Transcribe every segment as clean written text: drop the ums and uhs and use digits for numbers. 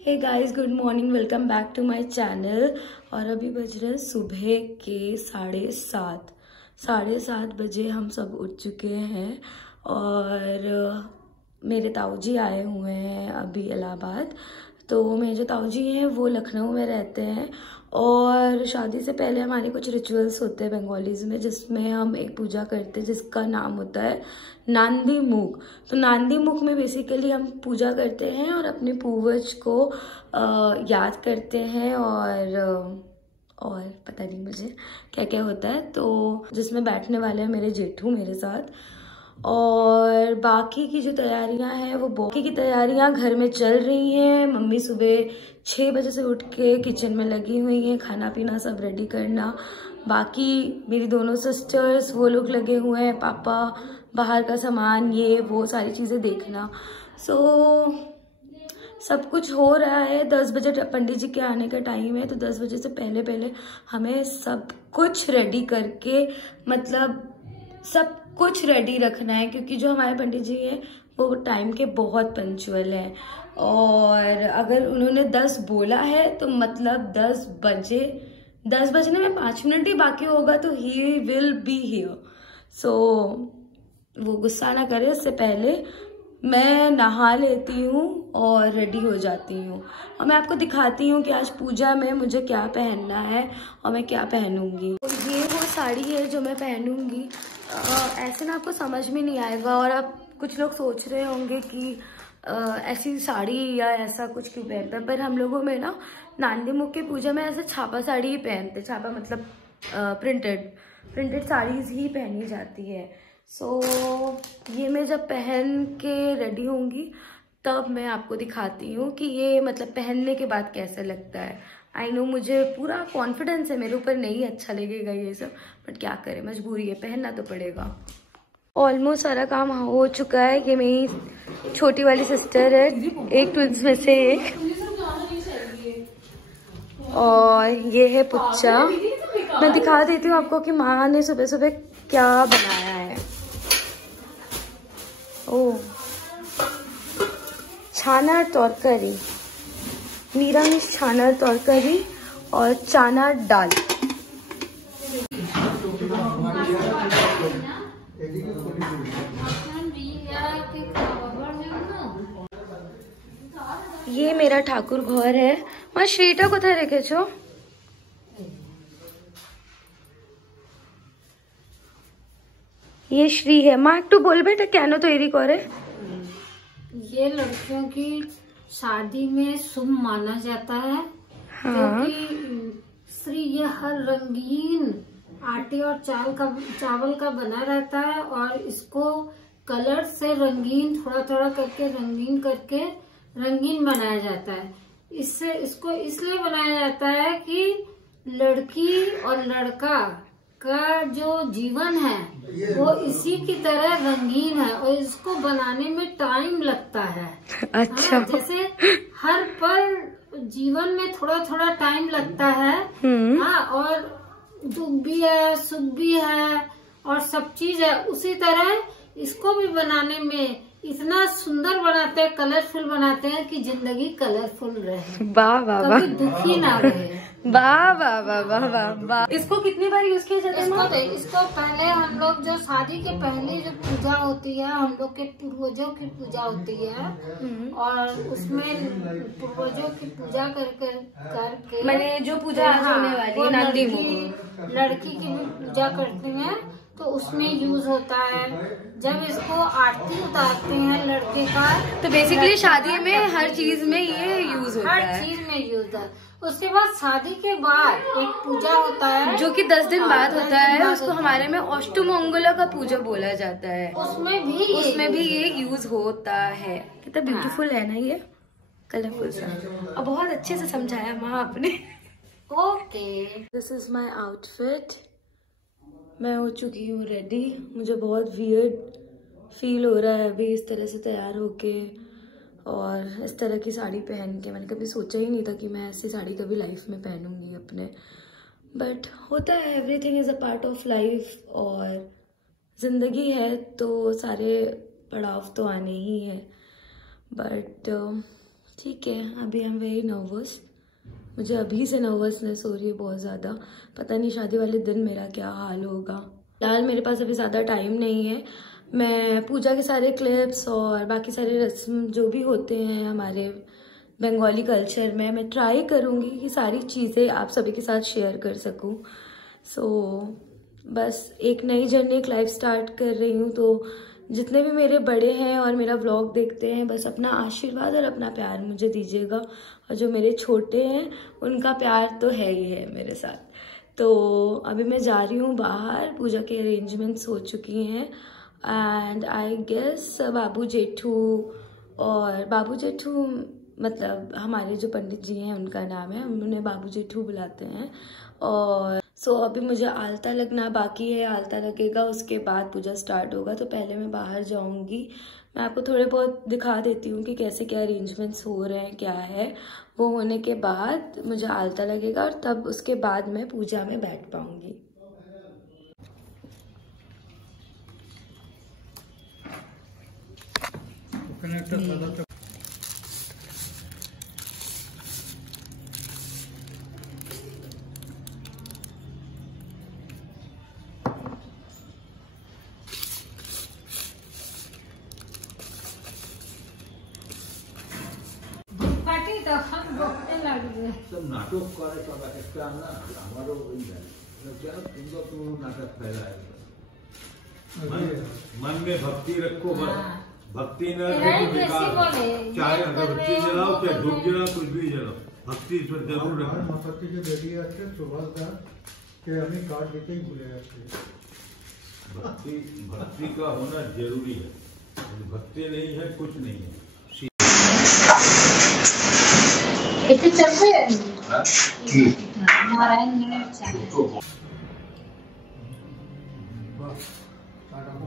Hey guys, good morning, welcome back to my channel. और अभी बज रहे सुबह के 7:30 बजे हम सब उठ चुके हैं। और मेरे ताऊजी आए हुए हैं अभी इलाहाबाद। तो मेरे जो ताऊजी हैं वो लखनऊ में रहते हैं। और शादी से पहले हमारे कुछ रिचुअल्स होते हैं बंगालीज में, जिसमें हम एक पूजा करते हैं जिसका नाम होता है नांदी मुख। तो नांदी मुख में बेसिकली हम पूजा करते हैं और अपने पूर्वज को याद करते हैं। और पता नहीं मुझे क्या क्या होता है। तो जिसमें बैठने वाले हैं मेरे जेठू मेरे साथ। और बाकी की जो तैयारियां हैं वो बाकी की तैयारियां घर में चल रही हैं। मम्मी सुबह 6 बजे से उठ के किचन में लगी हुई हैं, खाना पीना सब रेडी करना। बाकी मेरी दोनों सिस्टर्स वो लोग लगे हुए हैं, पापा बाहर का सामान ये वो सारी चीज़ें देखना। सब कुछ हो रहा है। 10 बजे पंडित जी के आने का टाइम है, तो 10 बजे से पहले पहले हमें सब कुछ रेडी करके, मतलब सब कुछ रेडी रखना है, क्योंकि जो हमारे पंडित जी हैं वो टाइम के बहुत पंक्चुअल हैं। और अगर उन्होंने 10 बोला है तो मतलब 10 बजने में 5 मिनट ही बाकी होगा तो ही विल बी हियर। सो वो गुस्सा ना करे, उससे पहले मैं नहा लेती हूँ और रेडी हो जाती हूँ। और मैं आपको दिखाती हूँ कि आज पूजा में मुझे क्या पहनना है और मैं क्या पहनूंगी। तो ये वो साड़ी है जो मैं पहनूंगी। ऐसे ना आपको समझ में नहीं आएगा। और आप कुछ लोग सोच रहे होंगे कि ऐसी साड़ी या ऐसा कुछ क्यों पहनता है, पर हम लोगों में ना नांदी मुख की पूजा में ऐसे छापा साड़ी ही पहनते। छापा मतलब प्रिंटेड साड़ीज ही पहनी जाती है। सो ये मैं जब पहन के रेडी होंगी तब मैं आपको दिखाती हूँ कि ये मतलब पहनने के बाद कैसा लगता है। आई नो मुझे पूरा कॉन्फिडेंस है मेरे ऊपर नहीं अच्छा लगेगा ये सब, बट क्या करें, मजबूरी है, पहनना तो पड़ेगा। ऑलमोस्ट सारा काम हो चुका है। ये मेरी छोटी वाली सिस्टर है, एक ट्विंस में से एक। और ये है पुच्चा। मैं दिखा देती हूँ आपको कि माँ ने सुबह सुबह क्या बनाया है। ओह, छाना तरकारी, निरामिष छाना तरकारी और चना दाल। ये मेरा ठाकुर घर है। माँ श्रीटा कोথায় রেখেছো? ये श्री है। माँ একটু বলবে এটা কেন তৈরি করে? ये लड़कियों की शादी में शुभ माना जाता है। हाँ। क्योंकि श्री ये हर रंगीन आटे और चावल का बना रहता है और इसको कलर से रंगीन थोड़ा थोड़ा करके रंगीन बनाया जाता है। इसको इसलिए बनाया जाता है कि लड़की और लड़का का जो जीवन है वो इसी की तरह रंगीन है और इसको बनाने में टाइम लगता है। अच्छा। जैसे हर पल जीवन में थोड़ा थोड़ा टाइम लगता है। हाँ, और दुख भी है, सुख भी है और सब चीज है, उसी तरह इसको भी बनाने में इतना सुंदर बनाते हैं, कलरफुल बनाते हैं कि जिंदगी कलरफुल रहे, वाह वाह वाह, कभी दुखी ना रहे। वाह वाह वाह वाह वाह वाह। इसको कितनी बार यूज किया जाता है? इसको पहले हम लोग जो शादी के पहले जो पूजा होती है, हम लोग के पूर्वजों की पूजा होती है और उसमें पूर्वजों की पूजा करके मैंने जो पूजा होने वाली है नांदी मुख, लड़की की भी पूजा करते हैं तो उसमें यूज होता है। जब इसको आरती उतारते हैं लड़के का, तो बेसिकली शादी में हर चीज में ये यूज होता है। हर चीज में यूज है। उसके बाद शादी के बाद एक पूजा होता है जो कि 10 दिन बाद होता है। उसको हमारे में अष्टमंगला का पूजा बोला जाता है। उसमें भी ये यूज होता है। कितना ब्यूटीफुल है ना ये, कलरफुल सा। और बहुत अच्छे से समझाया माँ आपने। Okay, this is my outfit. मैं हो चुकी हूँ रेडी। मुझे बहुत वियर्ड फील हो रहा है अभी इस तरह से तैयार होके और इस तरह की साड़ी पहन के। मैंने कभी सोचा ही नहीं था कि मैं ऐसी साड़ी कभी लाइफ में पहनूंगी अपने, बट होता है, everything is a part of life. और ज़िंदगी है तो सारे पड़ाव तो आने ही हैं। बट ठीक है, अभी आई एम वेरी नर्वस। मुझे अभी से नर्वसनेस हो रही है बहुत ज़्यादा। पता नहीं शादी वाले दिन मेरा क्या हाल होगा। फिलहाल मेरे पास अभी ज़्यादा टाइम नहीं है। मैं पूजा के सारे क्लिप्स और बाकी सारे रस्म जो भी होते हैं हमारे बंगाली कल्चर में, मैं ट्राई करूँगी कि सारी चीज़ें आप सभी के साथ शेयर कर सकूँ। बस एक नई जर्नी, एक लाइफ स्टार्ट कर रही हूँ। तो जितने भी मेरे बड़े हैं और मेरा व्लॉग देखते हैं, बस अपना आशीर्वाद और अपना प्यार मुझे दीजिएगा। और जो मेरे छोटे हैं उनका प्यार तो है ही है मेरे साथ। तो अभी मैं जा रही हूँ बाहर, पूजा के अरेंजमेंट्स हो चुकी हैं एंड आई गेस बाबू जेठू मतलब हमारे जो पंडित जी हैं उनका नाम है, हम उन्हें बाबू जेठू बुलाते हैं। और अभी मुझे आलता लगना बाकी है, आलता लगेगा उसके बाद पूजा स्टार्ट होगा। तो पहले मैं बाहर जाऊंगी, मैं आपको थोड़े बहुत दिखा देती हूँ कि कैसे क्या अरेंजमेंट्स हो रहे हैं, क्या है। वो होने के बाद मुझे आलता लगेगा और तब उसके बाद मैं पूजा में बैठ पाऊंगी। सब नाटक करे सब একটা না আমারও ওই যেন সুন্দর পুরো নাটক फैलाए मन में भक्ति रखो, भक्ति न चाहे अगरबत्ती जलाओ चाहे धूप जलाओ कुछ भी जलाओ, भक्ति पर जरूर रखो। माताजी के बेटी আছে सुभाषदा के আমি कार्ड देते ही भूले जाते। भक्ति का होना जरूरी है, भक्ति नहीं है कुछ नहीं है। इतने चलते हैं नारायण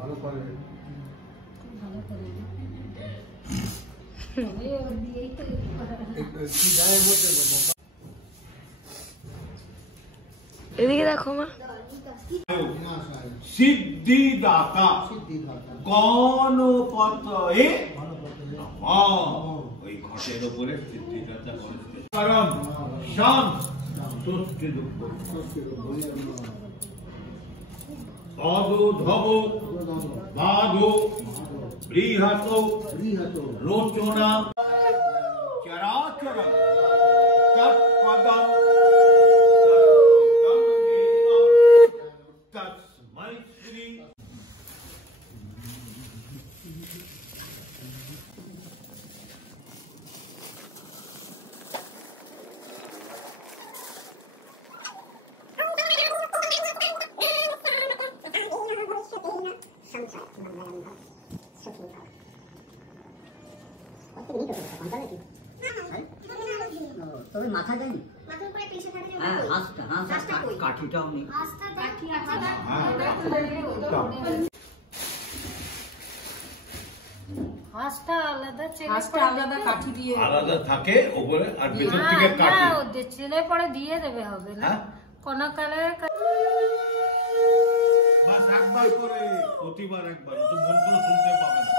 ভালো করে এদিকে দেখো মা। सिद्धिदाता कौन पत है ওই ঘটের উপরে সিদ্ধিদাতা परम शांत सुस्ति दुख साधु धवो बाधो बृहतो रोचना चराचर तत्पदम तस्मै श्री। তবে মাথা দেয়নি, মাথার উপরে পেশা থাকে যে হ্যাঁ হাঁসটা কাঠিটাও নেই। হাঁসটা আলাদা, হাঁসটা আলাদা কাঠি দিয়ে আলাদা থাকে ওপরে আর ভেতর থেকে কাটে ছেলে পরে দিয়ে দেবে হবে না কোন কালার। বাস একবার করে, প্রতিবার একবার, তো মন করে শুনতে পাবে না।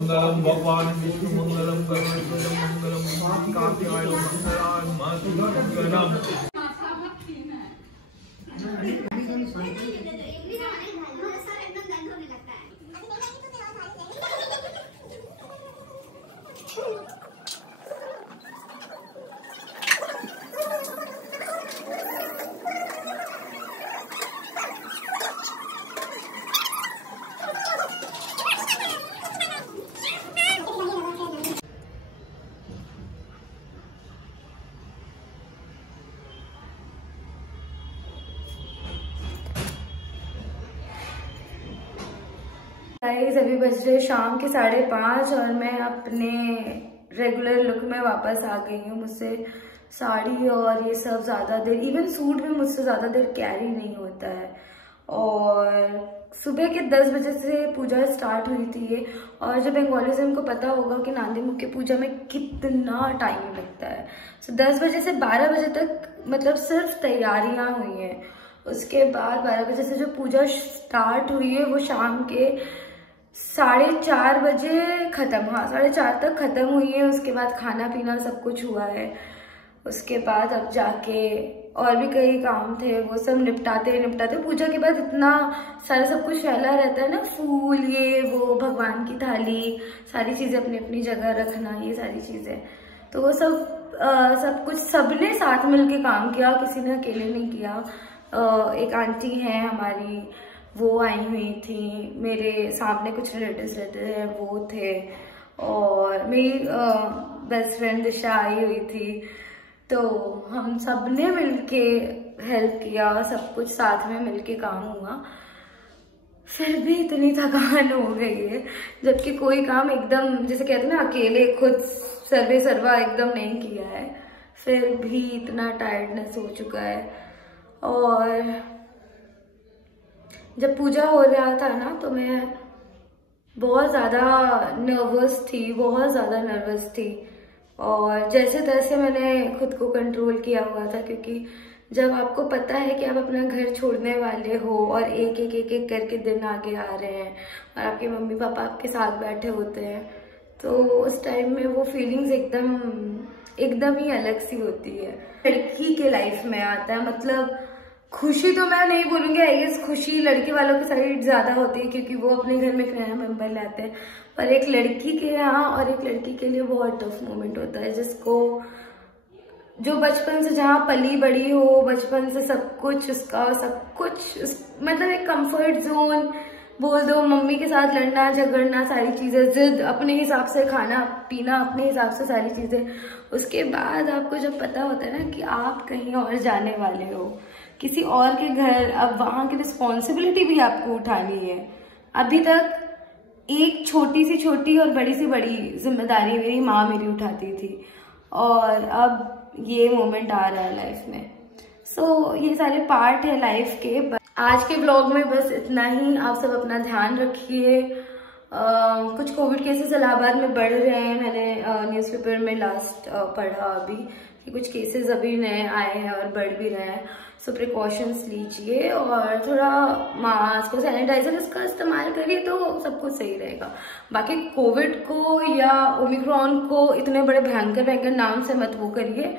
मंगलम भगवान विष्णु मंगलम गरुड़ध्वजम मंगलम कात्याय मंगलान मातुलम। गाइस अभी बज रहे शाम के 5:30 और मैं अपने रेगुलर लुक में वापस आ गई हूँ। मुझसे साड़ी और ये सब ज़्यादा देर, इवन सूट भी मुझसे ज़्यादा देर कैरी नहीं होता है। और सुबह के 10 बजे से पूजा स्टार्ट हुई थी ये, और जो बंगाली से उनको पता होगा कि नांदी मुख्य पूजा में कितना टाइम लगता है। तो 10 बजे से 12 बजे तक मतलब सिर्फ तैयारियां हुई हैं। उसके बाद 12 बजे से जो पूजा स्टार्ट हुई है वो शाम के 4:30 बजे ख़त्म, हाँ 4:30 तक ख़त्म हुई है। उसके बाद खाना पीना सब कुछ हुआ है। उसके बाद अब जाके और भी कई काम थे, वो सब निपटाते पूजा के बाद इतना सारा सब कुछ फैला रहता है ना, फूल ये वो, भगवान की थाली, सारी चीज़ें अपनी अपनी जगह रखना, ये सारी चीज़ें, तो वो सब कुछ सबने साथ मिलके काम किया, किसी ने अकेले नहीं किया। एक आंटी हैं हमारी, वो आई हुई थी, मेरे सामने कुछ रिलेटिव्स रहते हैं वो थे, और मेरी बेस्ट फ्रेंड दिशा आई हुई थी। तो हम सब ने मिलके हेल्प किया, सब कुछ साथ में मिलके काम हुआ। फिर भी इतनी थकान हो गई है, जबकि कोई काम एकदम जैसे कहते हैं ना अकेले खुद सर्वे सर्वा एकदम नहीं किया है, फिर भी इतना टायर्डनेस हो चुका है। और जब पूजा हो रहा था ना तो मैं बहुत ज़्यादा नर्वस थी, और जैसे तैसे मैंने खुद को कंट्रोल किया हुआ था, क्योंकि जब आपको पता है कि आप अपना घर छोड़ने वाले हो और एक एक करके दिन आगे आ रहे हैं और आपके मम्मी पापा आपके साथ बैठे होते हैं, तो उस टाइम में वो फीलिंग्स एकदम ही अलग सी होती है। लड़की के लाइफ में आता है, मतलब खुशी तो मैं नहीं बोलूँगी, आई गेस खुशी लड़के वालों की साइड ज़्यादा होती है क्योंकि वो अपने घर में एक नया मेंबर लाते हैं, पर एक लड़की के यहाँ और एक लड़की के लिए बहुत टफ मोमेंट होता है, जिसको जो बचपन से जहाँ पली बड़ी हो, बचपन से सब कुछ मतलब एक कंफर्ट जोन बोल दो, मम्मी के साथ लड़ना झगड़ना, सारी चीज़ें, जिद, अपने हिसाब से खाना पीना, अपने हिसाब से सारी चीज़ें, उसके बाद आपको जब पता होता है ना कि आप कहीं और जाने वाले हो, किसी और के घर, अब वहाँ की रिस्पॉन्सिबिलिटी भी आपको उठानी है। अभी तक एक छोटी सी छोटी और बड़ी सी बड़ी जिम्मेदारी मेरी माँ मेरी उठाती थी, और अब ये मोमेंट आ रहा है लाइफ में। सो ये सारे पार्ट है लाइफ के। आज के ब्लॉग में बस इतना ही। आप सब अपना ध्यान रखिए। कुछ कोविड केसेस इलाहाबाद में बढ़ रहे हैं, मैंने न्यूज़पेपर में लास्ट पढ़ा अभी कि कुछ केसेस अभी नए आए हैं और बढ़ भी रहे हैं। सो प्रिकॉशंस लीजिए और थोड़ा मास्क और सैनिटाइजर इसका इस्तेमाल करिए तो सब कुछ सही रहेगा। बाकी कोविड को या ओमिक्रॉन को इतने बड़े भयंकर नाम से मत वो करिए,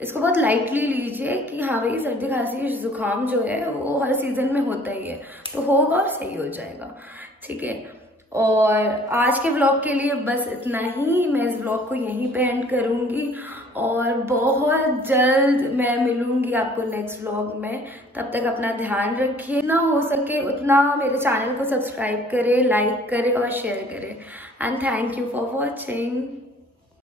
इसको बहुत लाइटली लीजिए कि हाँ भाई सर्दी खांसी जुकाम जो है वो हर सीजन में होता ही है, तो होगा और सही हो जाएगा, ठीक है। और आज के व्लॉग के लिए बस इतना ही। मैं इस व्लॉग को यहीं पे एंड करूंगी और बहुत जल्द मैं मिलूंगी आपको नेक्स्ट व्लॉग में। तब तक अपना ध्यान रखिए, ना हो सके उतना मेरे चैनल को सब्सक्राइब करें, लाइक करें और शेयर करें। And thank you for watching.